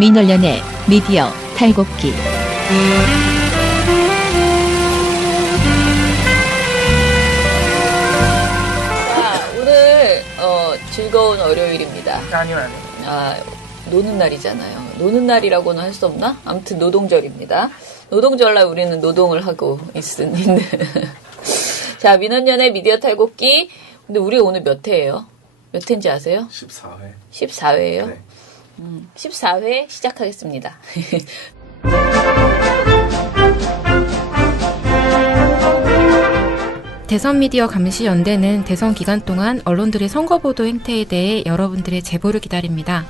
민원련의 미디어 탈곡기. 자, 오늘 즐거운 월요일입니다. 아니요. 노는 날이잖아요. 노는 날이라고는 할 수 없나? 아무튼 노동절입니다. 노동절날 우리는 노동을 하고 있는. 자, 민원연의 미디어 탈곡기. 근데 우리 오늘 몇 회예요? 몇 회인지 아세요? 14회. 14회예요? 네. 14회 시작하겠습니다. 대선미디어감시연대는 대선 기간 동안 언론들의 선거보도 행태에 대해 여러분들의 제보를 기다립니다.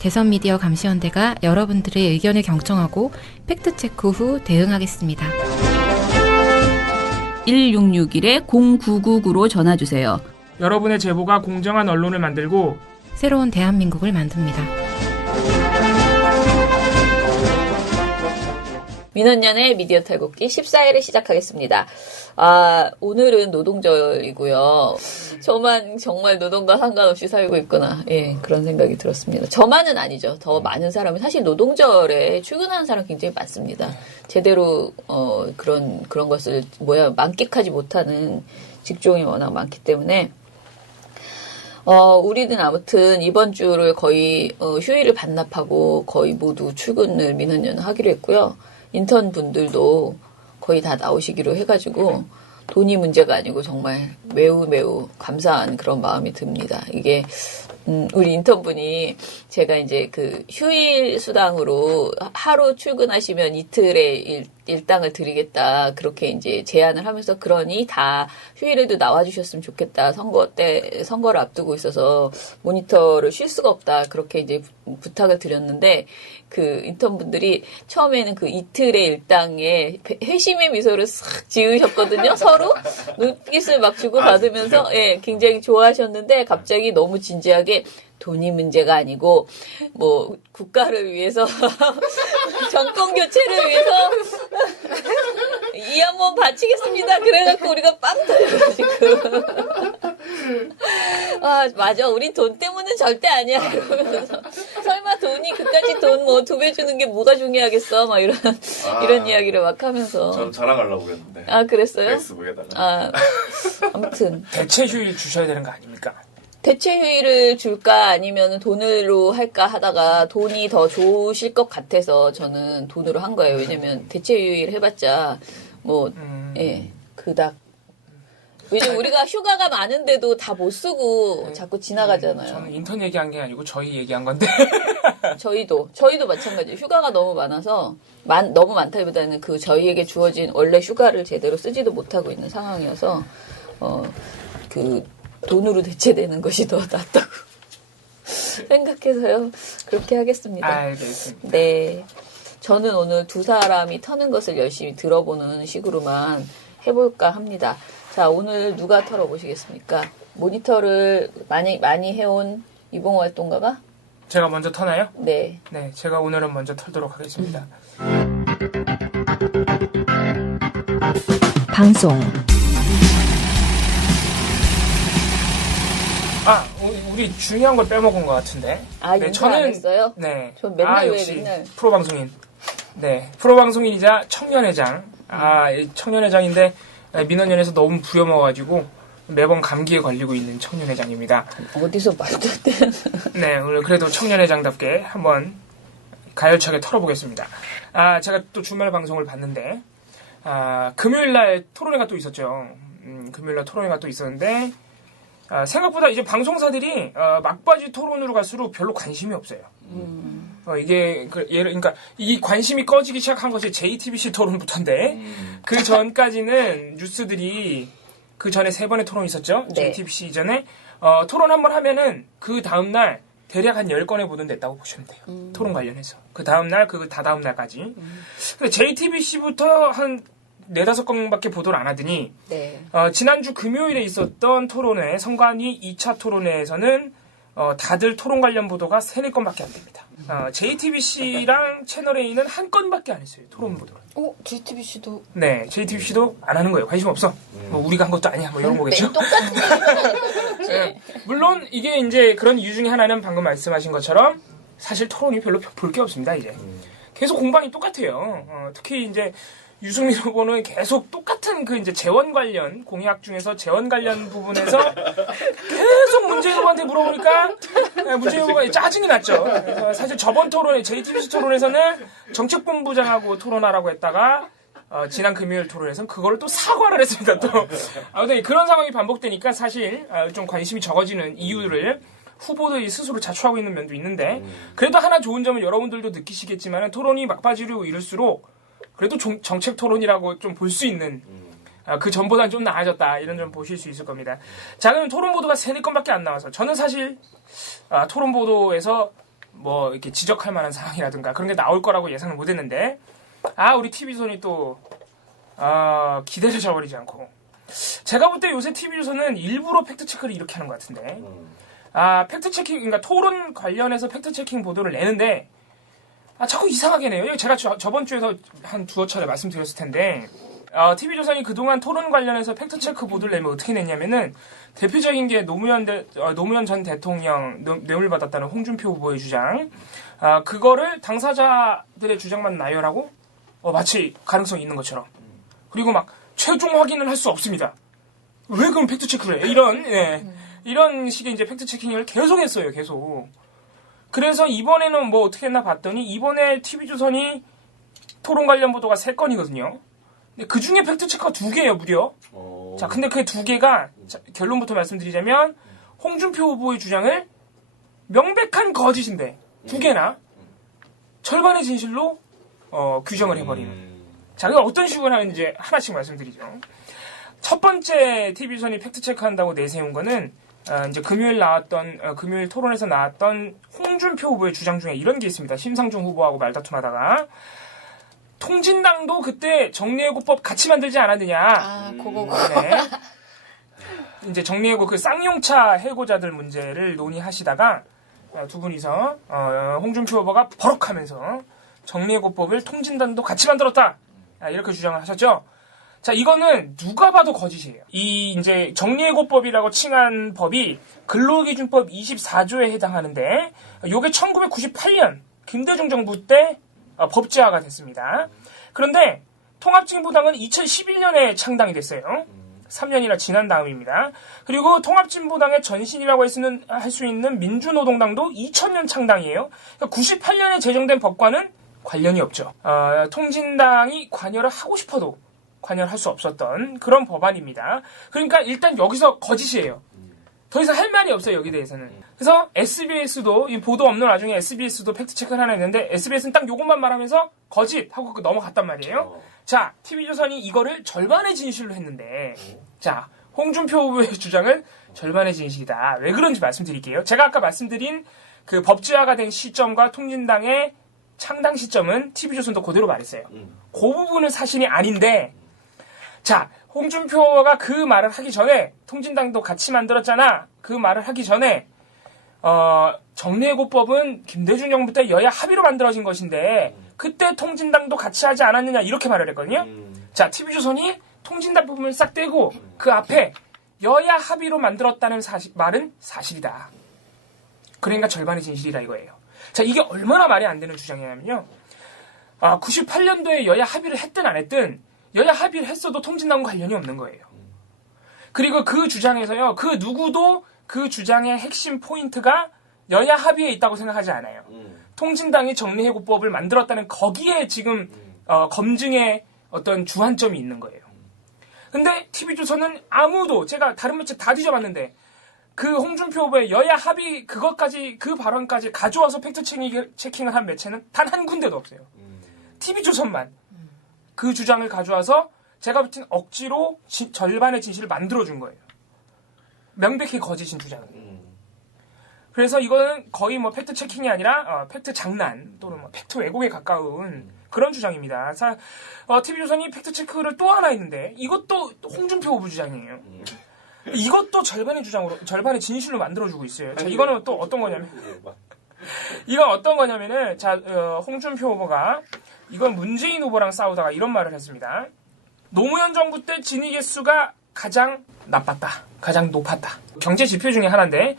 대선미디어감시연대가 여러분들의 의견을 경청하고 팩트체크 후 대응하겠습니다. 1661-0999로 전화주세요. 여러분의 제보가 공정한 언론을 만들고 새로운 대한민국을 만듭니다. 민원연의 미디어 탈곡기 14회를 시작하겠습니다. 오늘은 노동절이고요. 저만 정말 노동과 상관없이 살고 있구나. 예, 그런 생각이 들었습니다. 저만은 아니죠. 더 많은 사람이 사실 노동절에 출근하는 사람 굉장히 많습니다. 제대로 그런 것을 만끽하지 못하는 직종이 워낙 많기 때문에 우리는 아무튼 이번 주를 거의 휴일을 반납하고 거의 모두 출근을 민원연 하기로 했고요. 인턴 분들도 거의 다 나오시기로 해가지고 돈이 문제가 아니고 정말 매우 매우 감사한 그런 마음이 듭니다. 이게 우리 인턴분이 제가 이제 그 휴일 수당으로 하루 출근하시면 이틀의 일당을 드리겠다 그렇게 이제 제안을 하면서 그러니 다 휴일에도 나와주셨으면 좋겠다. 선거를 앞두고 있어서 모니터를 쉴 수가 없다 그렇게 이제 부탁을 드렸는데 그 인턴분들이 처음에는 그 이틀의 일당에 회심의 미소를 싹 지으셨거든요. 서로 눈빛을 막 주고 받으면서 예, 굉장히 좋아하셨는데 갑자기 너무 진지하게 돈이 문제가 아니고 뭐 국가를 위해서 정권 교체를 위해서 이 한 번 바치겠습니다. 그래갖고 우리가 빵 터져가지고 맞아 우린 돈 때문은 절대 아니야 이러면서 설마 돈이 그까지 돈 뭐 2배 주는 게 뭐가 중요하겠어 막 이런 이야기를 막 하면서 전 자랑하려고 그랬는데. 그랬어요? 페이스북에다가. 아무튼 대체 휴일 주셔야 되는 거 아닙니까? 대체 휴일을 줄까 아니면 돈으로 할까 하다가 돈이 더 좋으실 것 같아서 저는 돈으로 한 거예요. 왜냐면 대체 휴일 해봤자 예, 그닥. 왜냐면 우리가 휴가가 많은데도 다 못 쓰고 자꾸 지나가잖아요. 저는 인턴 얘기한 게 아니고 저희 얘기한 건데. 저희도 마찬가지예요. 휴가가 너무 많아서 너무 많다기보다는 그 저희에게 주어진 원래 휴가를 제대로 쓰지도 못하고 있는 상황이어서 그 돈으로 대체되는 것이 더 낫다고 생각해서요. 그렇게 하겠습니다. 알겠습니다. 네. 저는 오늘 두 사람이 터는 것을 열심히 들어보는 식으로만 해볼까 합니다. 자, 오늘 누가 털어보시겠습니까? 모니터를 많이 해온 이봉호 활동가가? 제가 먼저 터나요? 네. 네, 제가 오늘은 먼저 털도록 하겠습니다. 방송. 우리 중요한 걸 빼먹은 것 같은데. 인사 안 했어요? 네. 전 맨날 역시 맨날. 프로방송인. 네, 프로방송인이자 청년회장. 이 청년회장인데 민원연에서 너무 부려먹어가지고 매번 감기에 걸리고 있는 청년회장입니다. 어디서 말도 안 되는. 네, 오늘 그래도 청년회장답게 한번 가열차게 털어보겠습니다. 제가 또 주말 방송을 봤는데 금요일날 토론회가 또 있었죠. 금요일날 토론회가 또 있었는데 생각보다 이제 방송사들이 막바지 토론으로 갈수록 별로 관심이 없어요. 이게 그러니까 이 관심이 꺼지기 시작한 것이 JTBC 토론부터인데 그 전까지는 뉴스들이 그 전에 3번의 토론이 있었죠. 네. JTBC 이전에 토론 한번 하면은 그 다음 날 대략 한 10건의 보도는 냈다고 보시면 돼요. 토론 관련해서 그 다음 날 그 다다음 날까지. 근데 JTBC부터 한 4-5건밖에 보도를 안 하더니 네. 지난주 금요일에 있었던 토론회 선관위 2차 토론회에서는 다들 토론 관련 보도가 3-4건밖에 안 됩니다. JTBC랑 채널A는 한 건밖에 안 했어요. 토론 보도를. JTBC도. 네, JTBC도 안 하는 거예요. 관심 없어. 우리가 한 것도 아니야. 이런 거겠죠. 똑같은 얘기는 아니겠지. 네, 물론 이게 이제 그런 이유 중에 하나는 방금 말씀하신 것처럼 사실 토론이 별로 볼 게 없습니다. 이제 계속 공방이 똑같아요. 특히 이제 유승민 후보는 계속 똑같은 그 이제 재원 관련 공약 중에서 재원 관련 부분에서 계속 문재인 후보한테 물어보니까 문재인 후보가 짜증이 났죠. 그래서 사실 저번 토론에 JTBC 토론에서는 정책본부장하고 토론하라고 했다가 지난 금요일 토론에서는 그걸 또 사과를 했습니다. 또 아무튼 그런 상황이 반복되니까 사실 좀 관심이 적어지는 이유를 후보들이 스스로 자초하고 있는 면도 있는데 그래도 하나 좋은 점은 여러분들도 느끼시겠지만 토론이 막바지로 이를수록 그래도 정책 토론이라고 좀 볼 수 있는 그 전보다는 좀 나아졌다 이런 점 보실 수 있을 겁니다. 자, 그럼 토론 보도가 3-4건밖에 안 나와서 저는 사실 토론 보도에서 뭐 이렇게 지적할 만한 상황이라든가 그런 게 나올 거라고 예상을 못했는데 우리 TV조선이 또 기대를 저버리지 않고 제가 볼 때 요새 TV조선은 일부러 팩트체크를 이렇게 하는 것 같은데 팩트체킹 그러니까 토론 관련해서 팩트체킹 보도를 내는데 자꾸 이상하게 내요. 제가 저번 주에서 한 두어 차례 말씀드렸을 텐데 TV조선이 그동안 토론 관련해서 팩트체크 보도를 내면 어떻게 냈냐면은 대표적인 게 노무현 전 대통령 뇌물 받았다는 홍준표 후보의 주장 그거를 당사자들의 주장만 나열하고 마치 가능성이 있는 것처럼 그리고 막 최종 확인을 할 수 없습니다. 왜 그럼 팩트체크를 해? 이런 식의 이제 팩트체킹을 계속 했어요. 계속. 그래서 이번에는 뭐 어떻게 했나 봤더니 이번에 TV조선이 토론 관련 보도가 3건이거든요. 근데 그 중에 팩트체크가 2개예요, 무려. 자, 근데 그 2개가 결론부터 말씀드리자면 홍준표 후보의 주장을 명백한 거짓인데 2개나 절반의 진실로 규정을 해버리는. 자, 그럼 어떤 식으로 하는지 하나씩 말씀드리죠. 첫 번째 TV조선이 팩트체크한다고 내세운 거는 이제 금요일 토론에서 나왔던 홍준표 후보의 주장 중에 이런 게 있습니다. 심상정 후보하고 말다툼하다가 통진당도 그때 정리해고법 같이 만들지 않았느냐. 그거. 네. 이제 정리해고 그 쌍용차 해고자들 문제를 논의하시다가 두 분이서 홍준표 후보가 버럭하면서 정리해고법을 통진당도 같이 만들었다. 이렇게 주장을 하셨죠. 자, 이거는 누가 봐도 거짓이에요. 이 이제 정리해고법이라고 칭한 법이 근로기준법 24조에 해당하는데 요게 1998년 김대중 정부 때 법제화가 됐습니다. 그런데 통합진보당은 2011년에 창당이 됐어요. 3년이나 지난 다음입니다. 그리고 통합진보당의 전신이라고 할 수 있는 민주노동당도 2000년 창당이에요. 그러니까 98년에 제정된 법과는 관련이 없죠. 통진당이 관여를 하고 싶어도 관여를 할 수 없었던 그런 법안입니다. 그러니까 일단 여기서 거짓이에요. 더 이상 할 말이 없어요, 여기 대해서는. 그래서 SBS도, 이 보도 없는 와중에 SBS도 팩트체크를 하나 했는데, SBS는 딱 요것만 말하면서 거짓! 하고 넘어갔단 말이에요. 자, TV조선이 이거를 절반의 진실로 했는데, 자, 홍준표 후보의 주장은 절반의 진실이다. 왜 그런지 말씀드릴게요. 제가 아까 말씀드린 그 법제화가 된 시점과 통진당의 창당 시점은 TV조선도 그대로 말했어요. 그 부분은 사실이 아닌데, 자, 홍준표가 그 말을 하기 전에 통진당도 같이 만들었잖아. 그 말을 하기 전에 정리해고법은 김대중 정부 때 여야 합의로 만들어진 것인데 그때 통진당도 같이 하지 않았느냐 이렇게 말을 했거든요. 자, TV조선이 통진당 부분을 싹 떼고 그 앞에 여야 합의로 만들었다는 말은 사실이다. 그러니까 절반의 진실이다 이거예요. 자, 이게 얼마나 말이 안 되는 주장이냐면요. 98년도에 여야 합의를 했든 안 했든 여야 합의를 했어도 통진당과 관련이 없는 거예요. 그리고 그 주장에서요. 그 누구도 그 주장의 핵심 포인트가 여야 합의에 있다고 생각하지 않아요. 통진당이 정리해고법을 만들었다는 거기에 지금 검증의 어떤 주안점이 있는 거예요. 근데 TV조선은 아무도 제가 다른 매체 다 뒤져봤는데 그 홍준표 후보의 여야 합의 그것까지 그 발언까지 가져와서 팩트 체킹을 한 매체는 단 한 군데도 없어요. TV조선만 그 주장을 가져와서 제가 볼 때는 억지로 절반의 진실을 만들어준 거예요. 명백히 거짓인 주장은. 그래서 이거는 거의 뭐 팩트 체킹이 아니라 팩트 장난 또는 뭐 팩트 왜곡에 가까운 그런 주장입니다. TV조선이 팩트 체크를 또 하나 했는데 이것도 홍준표 후보 주장이에요. 이것도 절반의 진실로 만들어주고 있어요. 자, 이거는 또 어떤 거냐면, 이건 어떤 거냐면은, 자, 홍준표 후보가, 이건 문재인 후보랑 싸우다가 이런 말을 했습니다. 노무현 정부 때 진위 개수가 가장 나빴다. 가장 높았다. 경제 지표 중에 하나인데,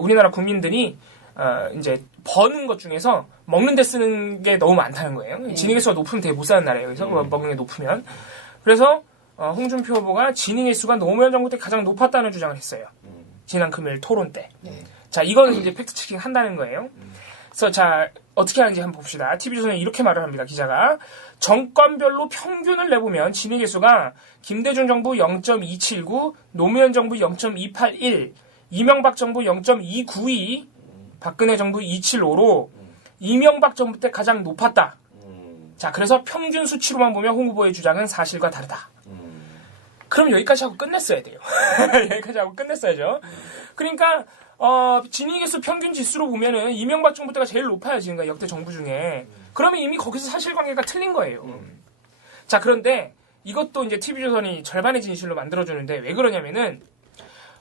우리나라 국민들이, 이제 버는 것 중에서 먹는 데 쓰는 게 너무 많다는 거예요. 진위계수가 높으면 되게 못 사는 나라예요. 그래서 먹는 게 높으면. 그래서 홍준표 후보가 진위계수가 노무현 정부 때 가장 높았다는 주장을 했어요. 지난 금요일 토론 때. 자, 이거는 이제 팩트체킹 한다는 거예요. 그래서 자, 어떻게 하는지 한번 봅시다. TV조선에 이렇게 말을 합니다. 기자가. 정권별로 평균을 내보면 진위계수가 김대중 정부 0.279, 노무현 정부 0.281, 이명박 정부 0.292, 박근혜 정부 275로 이명박 정부 때 가장 높았다. 자, 그래서 평균 수치로만 보면 홍 후보의 주장은 사실과 다르다. 그럼 여기까지 하고 끝냈어야 돼요. 여기까지 하고 끝냈어야죠. 그러니까 진위계수 평균 지수로 보면은 이명박 정부 때가 제일 높아요. 지금까지 역대 정부 중에. 그러면 이미 거기서 사실관계가 틀린 거예요. 자, 그런데 이것도 이제 TV조선이 절반의 진실로 만들어주는데 왜 그러냐면은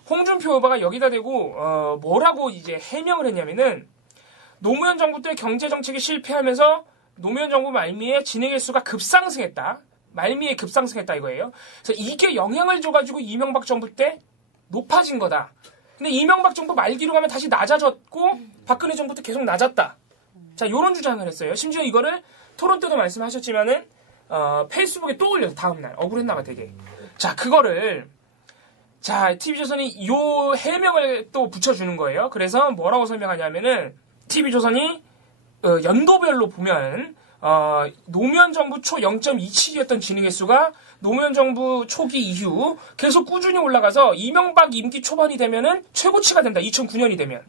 홍준표 후보가 여기다 대고 뭐라고 이제 해명을 했냐면은 노무현 정부 때 경제정책이 실패하면서 노무현 정부 말미에 진위계수가 급상승했다. 말미에 급상승했다 이거예요. 그래서 이게 영향을 줘가지고 이명박 정부 때 높아진 거다. 근데 이명박 정부 말기로 가면 다시 낮아졌고 박근혜 정부 때 계속 낮았다. 자, 요런 주장을 했어요. 심지어 이거를 토론 때도 말씀하셨지만은 페이스북에 또 올려서 다음날 억울했나 봐 되게. 자, 그거를 자, TV조선이 요 해명을 또 붙여주는 거예요. 그래서 뭐라고 설명하냐면은 TV조선이 연도별로 보면 노무현 정부 초 0.27이었던 진위계수가 노무현 정부 초기 이후 계속 꾸준히 올라가서 이명박 임기 초반이 되면은 최고치가 된다. 2009년이 되면.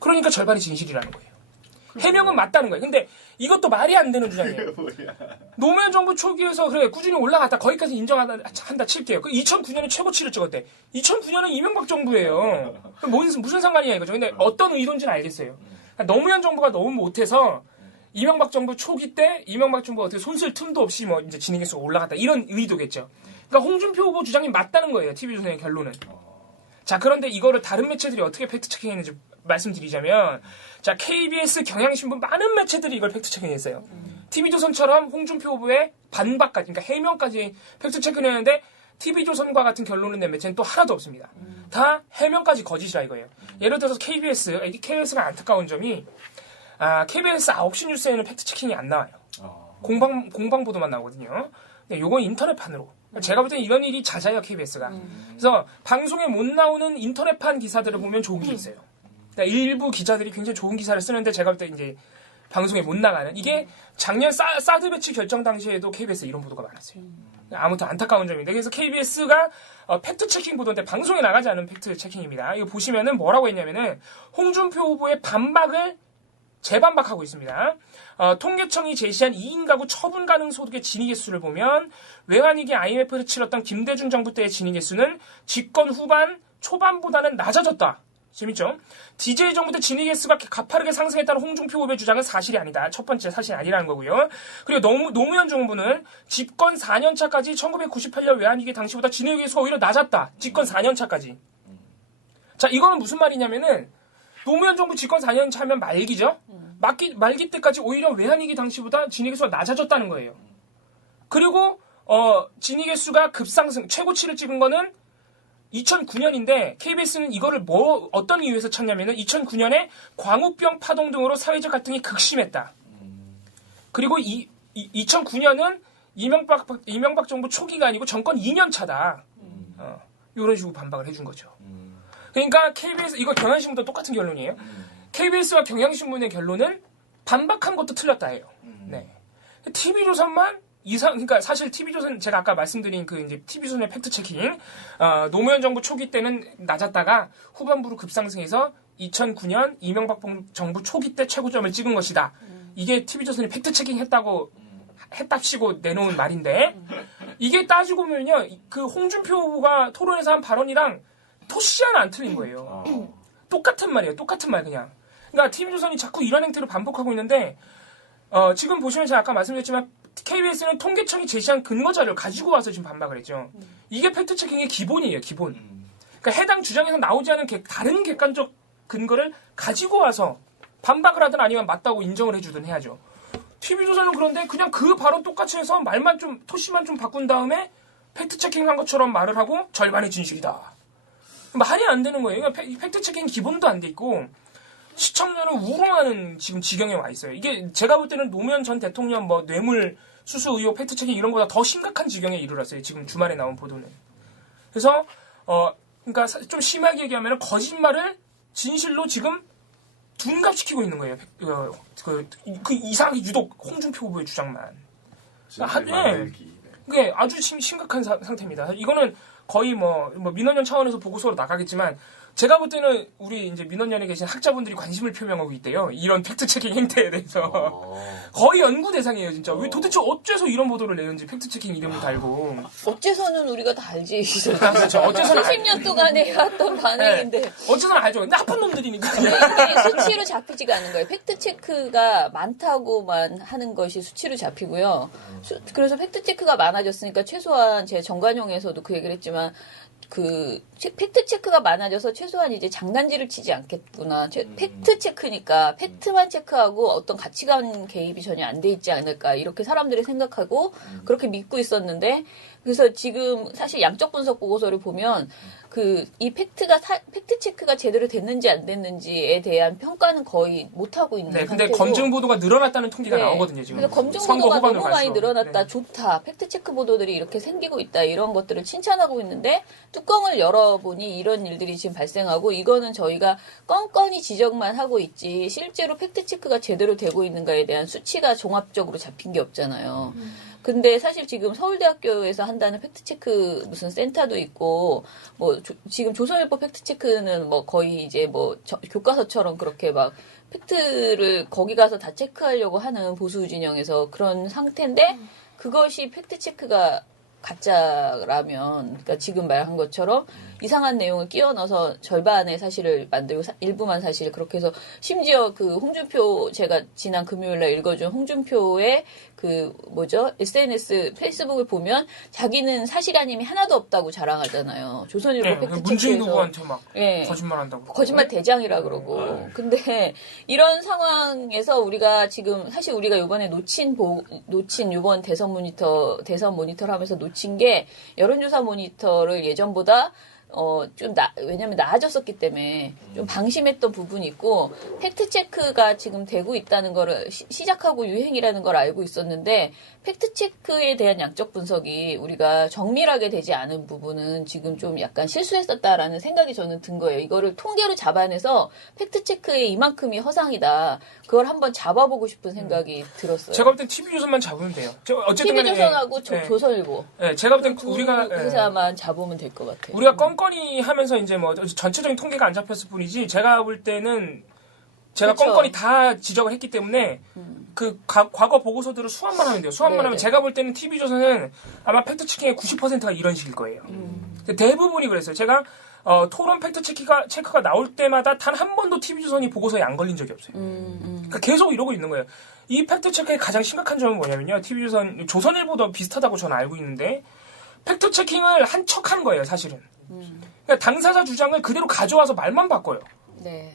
그러니까 절반이 진실이라는 거예요. 해명은 맞다는 거예요. 근데 이것도 말이 안 되는 주장이에요. 노무현 정부 초기에서 그래 꾸준히 올라갔다. 거기까지 인정한다 칠게요. 2009년에 최고치를 찍었대. 2009년은 이명박 정부예요. 무슨 상관이야 이거죠. 근데 어떤 의도인지는 알겠어요. 그러니까 노무현 정부가 너무 못해서 이명박 정부 초기 때 이명박 정부가 어떻게 손쓸 틈도 없이 뭐 이제 진위계수가 올라갔다 이런 의도겠죠. 그러니까 홍준표 후보 주장이 맞다는 거예요. TV조선의 결론은. 자, 그런데 이거를 다른 매체들이 어떻게 팩트체킹했는지 말씀드리자면 자, KBS, 경향신문 많은 매체들이 이걸 팩트체킹했어요. TV조선처럼 홍준표 후보의 반박까지 그러니까 해명까지 팩트체킹했는데 TV조선과 같은 결론을 낸 매체는 또 하나도 없습니다. 다 해명까지 거짓이라 이거예요. 예를 들어서 KBS가 안타까운 점이 KBS 9시 뉴스에는 팩트체킹이 안 나와요. 공방 보도만 나오거든요. 근데 요건 인터넷판으로. 제가 볼 때는 이런 일이 잦아요, KBS가. 그래서 방송에 못 나오는 인터넷판 기사들을 보면 좋은 게 있어요. 그러니까 일부 기자들이 굉장히 좋은 기사를 쓰는데 제가 볼 때 이제 방송에 못 나가는. 이게 작년 사드 배치 결정 당시에도 KBS에 이런 보도가 많았어요. 아무튼 안타까운 점인데. 그래서 KBS가 팩트체킹 보도인데 방송에 나가지 않은 팩트체킹입니다. 이거 보시면은 뭐라고 했냐면은 홍준표 후보의 반박을 재반박하고 있습니다. 통계청이 제시한 2인 가구 처분 가능 소득의 진위계수를 보면 외환위기 IMF를 치렀던 김대중 정부 때의 진위계수는 집권 후반 초반보다는 낮아졌다. 재밌죠? DJ 정부 때 진위계수가 가파르게 상승했다는 홍준표 후보의 주장은 사실이 아니다. 첫 번째 사실이 아니라는 거고요. 그리고 노무현 정부는 집권 4년차까지 1998년 외환위기 당시보다 진위계수가 오히려 낮았다. 집권 4년차까지. 자, 이거는 무슨 말이냐면은 노무현 정부 집권 4년 차면 말기죠. 말기 때까지 오히려 외환위기 당시보다 진위계수가 낮아졌다는 거예요. 그리고 진위계수가 급상승 최고치를 찍은 거는 2009년인데 KBS는 이거를 어떤 이유에서 찾냐면은 2009년에 광우병 파동 등으로 사회적 갈등이 극심했다. 그리고 2009년은 이명박 정부 초기가 아니고 정권 2년 차다. 이런 식으로 반박을 해준 거죠. 그러니까 KBS 이거 경향신문도 똑같은 결론이에요. KBS와 경향신문의 결론은 반박한 것도 틀렸다예요. 네. TV조선만 그러니까 사실 TV조선 제가 아까 말씀드린 그 이제 TV조선의 팩트 체킹 노무현 정부 초기 때는 낮았다가 후반부로 급상승해서 2009년 이명박 정부 초기 때 최고점을 찍은 것이다. 이게 TV조선이 팩트 체킹 했답시고 내놓은 말인데 이게 따지고 보면요 그 홍준표 후보가 토론에서 한 발언이랑 토시 하나 안 틀린 거예요. 똑같은 말이에요. 똑같은 말 그냥. 그러니까 TV조선이 자꾸 이런 행태를 반복하고 있는데 지금 보시면 제가 아까 말씀드렸지만 KBS는 통계청이 제시한 근거 자료를 가지고 와서 지금 반박을 했죠. 이게 팩트체킹의 기본이에요. 기본. 그러니까 해당 주장에서 나오지 않은 다른 객관적 근거를 가지고 와서 반박을 하든 아니면 맞다고 인정을 해주든 해야죠. TV조선은 그런데 그냥 그 발언 똑같이 해서 말만 좀 토시만 좀 바꾼 다음에 팩트체킹한 것처럼 말을 하고 절반의 진실이다. 말이 안 되는 거예요. 그러니까 팩트체킹 기본도 안 돼 있고 시청자를 우롱하는 지금 지경에 와 있어요. 이게 제가 볼 때는 노무현 전 대통령 뭐 뇌물 수수 의혹 팩트체킹 이런 거보다 더 심각한 지경에 이르렀어요. 지금 주말에 나온 보도는. 그래서 그러니까 좀 심하게 얘기하면 거짓말을 진실로 지금 둔갑시키고 있는 거예요. 그 이상하게 유독 홍준표 후보의 주장만. 그게 아주 심각한 상태입니다. 이거는 거의 뭐 민원연 차원에서 보고서로 나가겠지만 제가 볼 때는 우리 이제 민원연에 계신 학자분들이 관심을 표명하고 있대요. 이런 팩트체킹 행태에 대해서. 거의 연구 대상이에요, 진짜. 왜 도대체 어째서 이런 보도를 내는지 팩트체킹 이름을 달고. 어째서는 우리가 다 알지. 그렇죠. 어째서는 수십 년 동안 해왔던 반응인데. 네. 어째서는 알죠. 나쁜 놈들이니까. 이게 수치로 잡히지가 않는 거예요. 팩트체크가 많다고만 하는 것이 수치로 잡히고요. 그래서 팩트체크가 많아졌으니까 최소한 제 정관용에서도 그 얘기를 했지만 그 팩트체크가 많아져서 최소한 이제 장난질을 치지 않겠구나. 팩트체크니까 팩트만 체크하고 어떤 가치관 개입이 전혀 안 돼 있지 않을까 이렇게 사람들이 생각하고 그렇게 믿고 있었는데 그래서 지금 사실 양적 분석 보고서를 보면 이 팩트 체크가 제대로 됐는지 안 됐는지에 대한 평가는 거의 못 하고 있는 네, 근데 상태고. 검증 보도가 늘어났다는 통계가 나오거든요, 지금. 그래서 검증 선거 보도가 후반으로 너무 많이 갈수록. 늘어났다, 네. 좋다, 팩트 체크 보도들이 이렇게 생기고 있다 이런 것들을 칭찬하고 있는데 뚜껑을 열어보니 이런 일들이 지금 발생하고 이거는 저희가 껌껌이 지적만 하고 있지 실제로 팩트 체크가 제대로 되고 있는가에 대한 수치가 종합적으로 잡힌 게 없잖아요. 근데 사실 지금 서울대학교에서 한다는 팩트체크 무슨 센터도 있고, 지금 조선일보 팩트체크는 거의 이제 교과서처럼 그렇게 막 팩트를 거기 가서 다 체크하려고 하는 보수 진영에서 그런 상태인데, 그것이 팩트체크가 가짜라면, 그러니까 지금 말한 것처럼 이상한 내용을 끼워 넣어서 절반의 사실을 만들고 일부만 사실 그렇게 해서 심지어 그 홍준표 제가 지난 금요일날 읽어준 홍준표의 SNS 페이스북을 보면 자기는 사실 아님이 하나도 없다고 자랑하잖아요. 조선일보 네, 팩트체크에서 문재인 후보한테 막 네. 거짓말한다고. 거짓말 대장이라 그러고. 근데 이런 상황에서 우리가 지금 사실 우리가 이번에 놓친 이번 대선 모니터를 하면서 놓친 게 여론조사 모니터를 예전보다 왜냐면 나아졌었기 때문에 좀 방심했던 부분이 있고, 팩트체크가 지금 되고 있다는 거를 시작하고 유행이라는 걸 알고 있었는데, 팩트체크에 대한 양적 분석이 우리가 정밀하게 되지 않은 부분은 지금 좀 약간 실수했었다라는 생각이 저는 든 거예요. 이거를 통계로 잡아내서 팩트체크에 이만큼이 허상이다. 그걸 한번 잡아보고 싶은 생각이 들었어요. 제가 볼 땐 TV조선만 잡으면 돼요. 어쨌든 TV조선하고 조선일보. 네, 제가 볼 땐 우리가 회사만 잡으면 될 것 같아요. 우리가 껌껌이 하면서 이제 전체적인 통계가 안 잡혔을 뿐이지 제가 볼 때는 제가 그렇죠. 껌껌이 다 지적을 했기 때문에 과거 보고서들을 수합만 하면 돼요. 수합만 하면 제가 볼 때는 TV조선은 아마 팩트체킹의 90%가 이런 식일 거예요. 대부분이 그랬어요. 제가 토론 팩트체크가 나올 때마다 단 한 번도 TV조선이 보고서에 안 걸린 적이 없어요. 그러니까 계속 이러고 있는 거예요. 이 팩트체크의 가장 심각한 점은 뭐냐면요. 조선일보도 비슷하다고 저는 알고 있는데 팩트체킹을 한 척 한 거예요, 사실은. 그러니까 당사자 주장을 그대로 가져와서 말만 바꿔요. 네.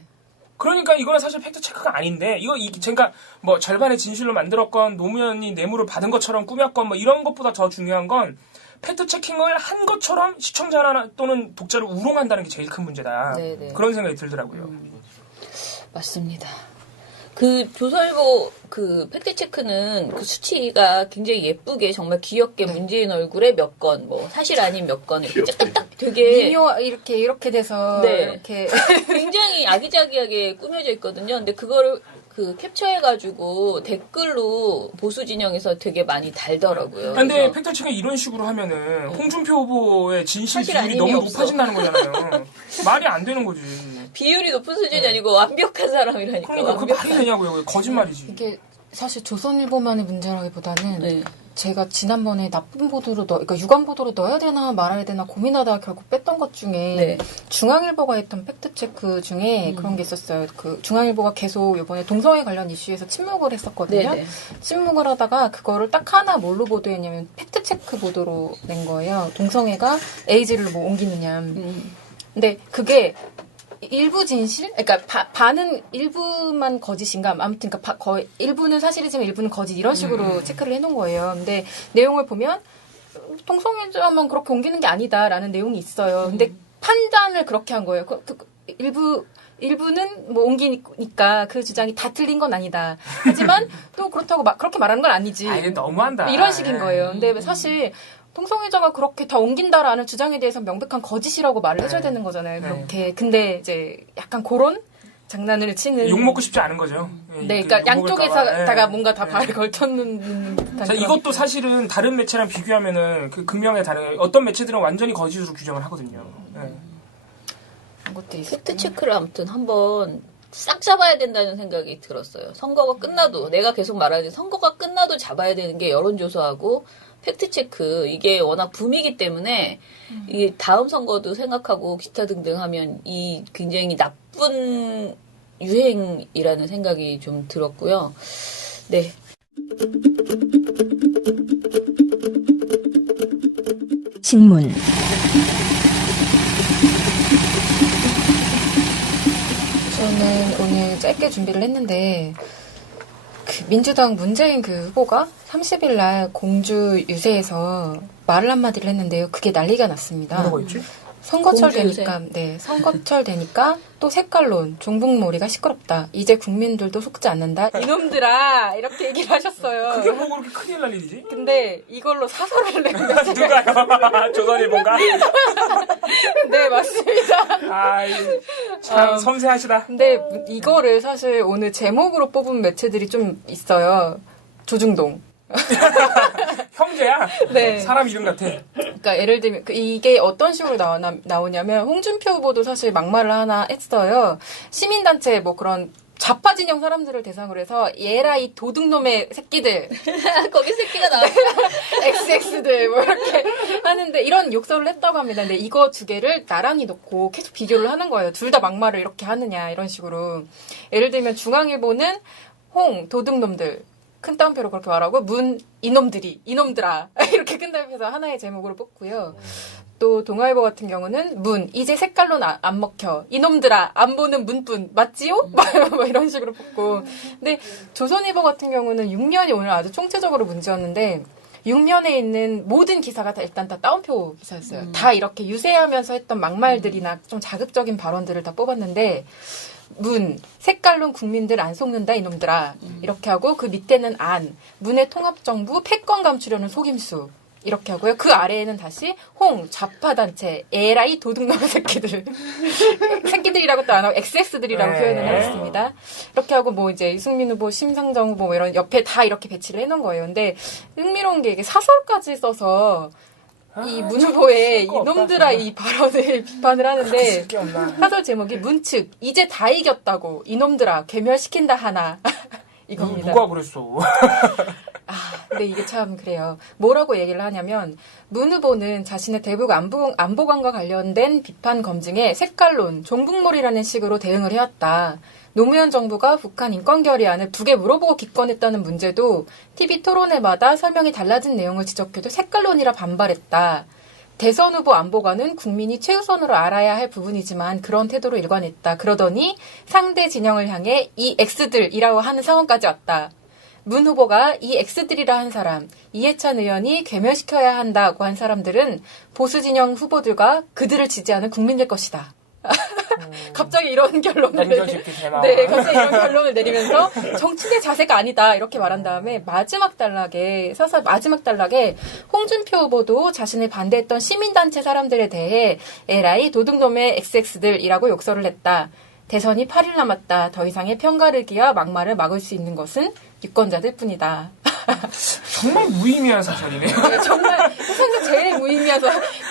그러니까 이거는 사실 팩트체크가 아닌데, 제가 절반의 진실로 만들었건, 노무현이 뇌물을 받은 것처럼 꾸몄건, 이런 것보다 더 중요한 건, 팩트체킹을 한 것처럼 시청자 또는 독자를 우롱한다는 게 제일 큰 문제다. 네네. 그런 생각이 들더라고요. 맞습니다. 조선일보 팩트체크는 그 수치가 굉장히 예쁘게 정말 귀엽게 문재인 얼굴에 몇 건, 사실 아닌 몇 건, 이렇게 딱 되게. 이렇게 돼서. 네. 이렇게. 굉장히 아기자기하게 꾸며져 있거든요. 근데 그거를 캡처해가지고 댓글로 보수 진영에서 되게 많이 달더라고요. 근데 팩트체크 이런 식으로 하면은 홍준표 후보의 진실 비율이 너무 높아진다는 거잖아요. 말이 안 되는 거지. 비율이 높은 수준이 아니고 완벽한 사람이라니까. 그러니까 그게 말이 되냐고요. 거짓말이지. 이게 사실 조선일보만의 문제라기보다는 제가 지난번에 나쁜 보도로 그러니까 유감 보도로 넣어야 되나 말아야 되나 고민하다가 결국 뺐던 것 중에 중앙일보가 했던 팩트체크 중에 그런 게 있었어요. 중앙일보가 계속 이번에 동성애 관련 이슈에서 침묵을 했었거든요. 네네. 침묵을 하다가 그거를 딱 하나 뭘로 보도했냐면 팩트체크 보도로 낸 거예요. 동성애가 에이즈를 옮기느냐. 근데 그게 일부 진실? 그러니까 반은 일부만 거짓인가? 아무튼 거의 일부는 사실이지만 일부는 거짓 이런 식으로 체크를 해놓은 거예요. 근데 내용을 보면 동성애자만 그렇게 옮기는 게 아니다라는 내용이 있어요. 근데 판단을 그렇게 한 거예요. 일부 일부는 뭐 옮기니까 그 주장이 다 틀린 건 아니다. 하지만 또 그렇다고 그렇게 말하는 건 아니지. 아니, 너무한다. 이런 식인 거예요. 근데 사실 동성애자가 그렇게 다 옮긴다라는 주장에 대해서 명백한 거짓이라고 말을 해줘야 되는 거잖아요. 그렇게. 근데 이제 약간 그런 장난을 치는. 욕먹고 싶지 않은 거죠. 네, 그러니까 양쪽에다가 뭔가 다 발을 걸쳤는 듯한. 자, 이것도 사실은 다른 매체랑 비교하면은 그 극명히 다른, 어떤 매체들은 완전히 거짓으로 규정을 하거든요. 것도 있어요. 팩트 체크를 아무튼 한번 싹 잡아야 된다는 생각이 들었어요. 선거가 끝나도 내가 계속 말하는 선거가 끝나도 잡아야 되는 게 여론조사하고 팩트 체크 이게 워낙 붐이기 때문에 이 다음 선거도 생각하고 기타 등등 하면 이 굉장히 나쁜 유행이라는 생각이 좀 들었고요. 네. 신문 저는 오늘 짧게 준비를 했는데 그 민주당 문재인 그 후보가 30일 날 공주 유세에서 말을 한마디를 했는데요. 그게 난리가 났습니다. 뭐라고 했지? 선거철 공주 유세. 되니까 선거철 되니까 또 색깔론 종북몰이가 시끄럽다. 이제 국민들도 속지 않는다. 이놈들아 이렇게 얘기를 하셨어요. 그게 뭐 그렇게 큰일 날 일이지? 근데 이걸로 사설을 냈는데 누가요? 조선일보인가? 네 맞습니다. 아이, 참 섬세하시다. 근데 이거를 사실 오늘 제목으로 뽑은 매체들이 좀 있어요. 조중동. 형제야? 네. 사람 이름 같아. 그러니까 예를 들면 이게 어떤 식으로 나오냐면 홍준표 후보도 사실 막말을 하나 했어요. 시민단체 뭐 그런 좌파 진영 사람들을 대상으로 해서 얘라 이 도둑놈의 새끼들 거기 새끼가 나왔어. XX들 뭐 이렇게 하는데 이런 욕설을 했다고 합니다. 근데 이거 두 개를 나란히 놓고 계속 비교를 하는 거예요. 둘 다 막말을 이렇게 하느냐 이런 식으로. 예를 들면 중앙일보는 홍 도둑놈들 큰 따옴표로 그렇게 말하고 문 이놈들이 이놈들아 이렇게 큰 따옴표에서 하나의 제목으로 뽑고요. 또 동아일보 같은 경우는 문 이제 색깔론 안 먹혀 이놈들아 안 보는 문뿐 맞지요? 뭐 이런 식으로 뽑고. 근데 조선일보 같은 경우는 6면이 오늘 아주 총체적으로 문제였는데 6면에 있는 모든 기사가 다 일단 다 따옴표 기사였어요. 다 이렇게 유세하면서 했던 막말들이나 좀 자극적인 발언들을 다 뽑았는데 문, 색깔론 국민들 안 속는다 이놈들아 이렇게 하고 그 밑에는 안, 문의 통합정부 패권 감추려는 속임수 이렇게 하고요. 그 아래에는 다시 홍, 좌파단체, 에라이 도둑놈의 새끼들 새끼들이라고 또 안 하고 XX들이라고 표현을 했습니다. 이렇게 하고 뭐 이제 유승민 후보, 심상정 후보 뭐 이런 옆에 다 이렇게 배치를 해놓은 거예요. 근데 흥미로운 게 이게 사설까지 써서 이 문 후보의 이놈들아 이 발언을 비판을 하는데 사설 제목이 문측 이제 다 이겼다고 이놈들아 괴멸시킨다 하나 이겁니다. 누가 그랬어? 근데 이게 참 그래요. 뭐라고 얘기를 하냐면 문 후보는 자신의 대북 안보관과 관련된 비판 검증에 색깔론, 종북몰이라는 식으로 대응을 해왔다. 노무현 정부가 북한 인권 결의안을 북에 물어보고 기권했다는 문제도 TV 토론회마다 설명이 달라진 내용을 지적해도 색깔론이라 반발했다. 대선 후보 안보관은 국민이 최우선으로 알아야 할 부분이지만 그런 태도로 일관했다. 그러더니 상대 진영을 향해 이 X들이라고 하는 상황까지 왔다. 문 후보가 이 X들이라 한 사람, 이해찬 의원이 괴멸시켜야 한다고 한 사람들은 보수 진영 후보들과 그들을 지지하는 국민들 것이다. 갑자기 이런 결론을 갑자기 이런 결론을 내리면서 정치의 자세가 아니다 이렇게 말한 다음에 마지막 단락에 홍준표 후보도 자신을 반대했던 시민단체 사람들에 대해 에라이 도둑놈의 XX들이라고 욕설을 했다. 대선이 8일 남았다. 더 이상의 편가르기와 막말을 막을 수 있는 것은 유권자들 뿐이다. 정말 무의미한 사설이네요. 네, 정말 세상에서 제일 무의미한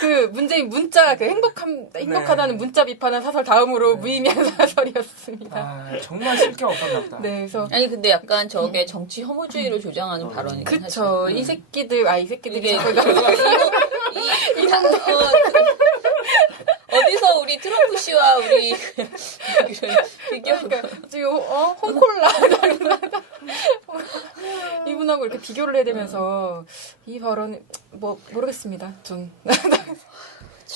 그 문재인 문자 그 행복하다는 문자 비판한 사설 다음으로 무의미한 사설이었습니다. 정말 쓸 게 없었나 보다. 네, 그래서 아니 근데 약간 저게 정치 혐오주의를 조장하는 발언이긴 하죠. 그쵸. 이 새끼들이 이게 어디서 우리 트럼프 씨와 우리 비교가 지금 홍콜라 이분하고 이렇게 비교를 해야 되면서 이 발언 뭐 모르겠습니다. 좀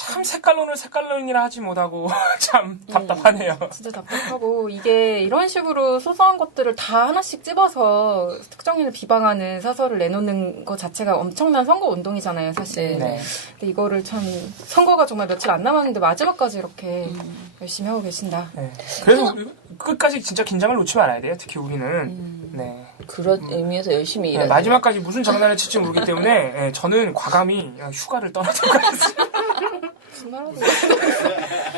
참 색깔론이라 하지 못하고 참 답답하네요. 진짜 답답하고 이게 이런 식으로 소소한 것들을 다 하나씩 찝어서 특정인을 비방하는 사설을 내놓는 것 자체가 엄청난 선거 운동이잖아요, 사실. 네. 근데 이거를 참 선거가 정말 며칠 안 남았는데 마지막까지 이렇게 열심히 하고 계신다. 네. 그래서 끝까지 진짜 긴장을 놓지 말아야 돼요. 특히 우리는. 네. 그런 의미에서 열심히 네, 일하는. 마지막까지 무슨 장난을 칠지 모르기 때문에 네, 저는 과감히 휴가를 떠날 것 같습니다. 무슨 말하고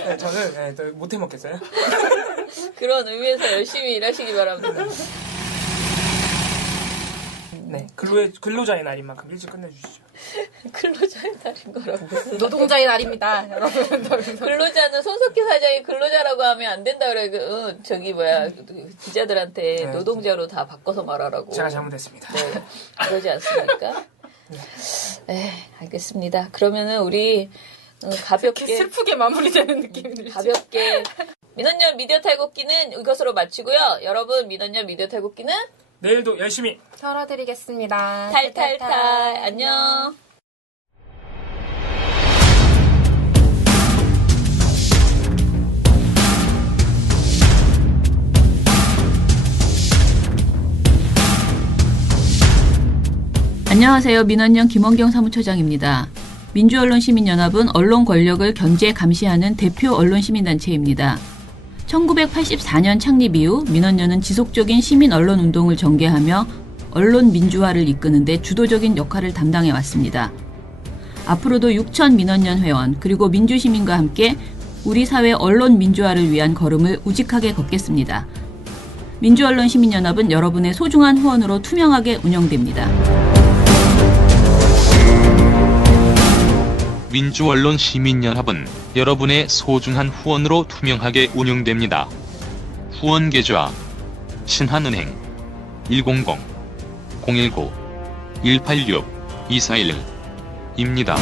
네, 저는 네, 못 해먹겠어요. 그런 의미에서 열심히 일하시기 바랍니다. 네, 근로자의 날인 만큼 일찍 끝내주시죠. 근로자의 날인 거라고. 노동자의 날입니다, 여러분. 근로자는 손석희 사장이 근로자라고 하면 안 된다 그래. 기자들한테 네. 노동자로 다 바꿔서 말하라고. 제가 잘못했습니다. 네, 그러지 않습니까? 네, 알겠습니다. 그러면은 우리 가볍게 슬프게 마무리되는 느낌이 들죠. 가볍게 민원연 미디어 탈곡기는 이것으로 마치고요. 여러분 민원연 미디어 탈곡기는 내일도 열심히 털어드리겠습니다. 탈탈탈 안녕. 안녕하세요. 민원연 김원경 사무처장입니다. 민주언론시민연합은 언론 권력을 견제 감시하는 대표 언론시민단체입니다. 1984년 창립 이후 민원연은 지속적인 시민 언론 운동을 전개하며 언론 민주화를 이끄는 데 주도적인 역할을 담당해 왔습니다. 앞으로도 6천 민원연 회원 그리고 민주시민과 함께 우리 사회 언론 민주화를 위한 걸음을 우직하게 걷겠습니다. 민주언론시민연합은 여러분의 소중한 후원으로 투명하게 운영됩니다. 민주언론시민연합은 여러분의 소중한 후원으로 투명하게 운영됩니다. 후원 계좌 신한은행 100-019-186-241입니다.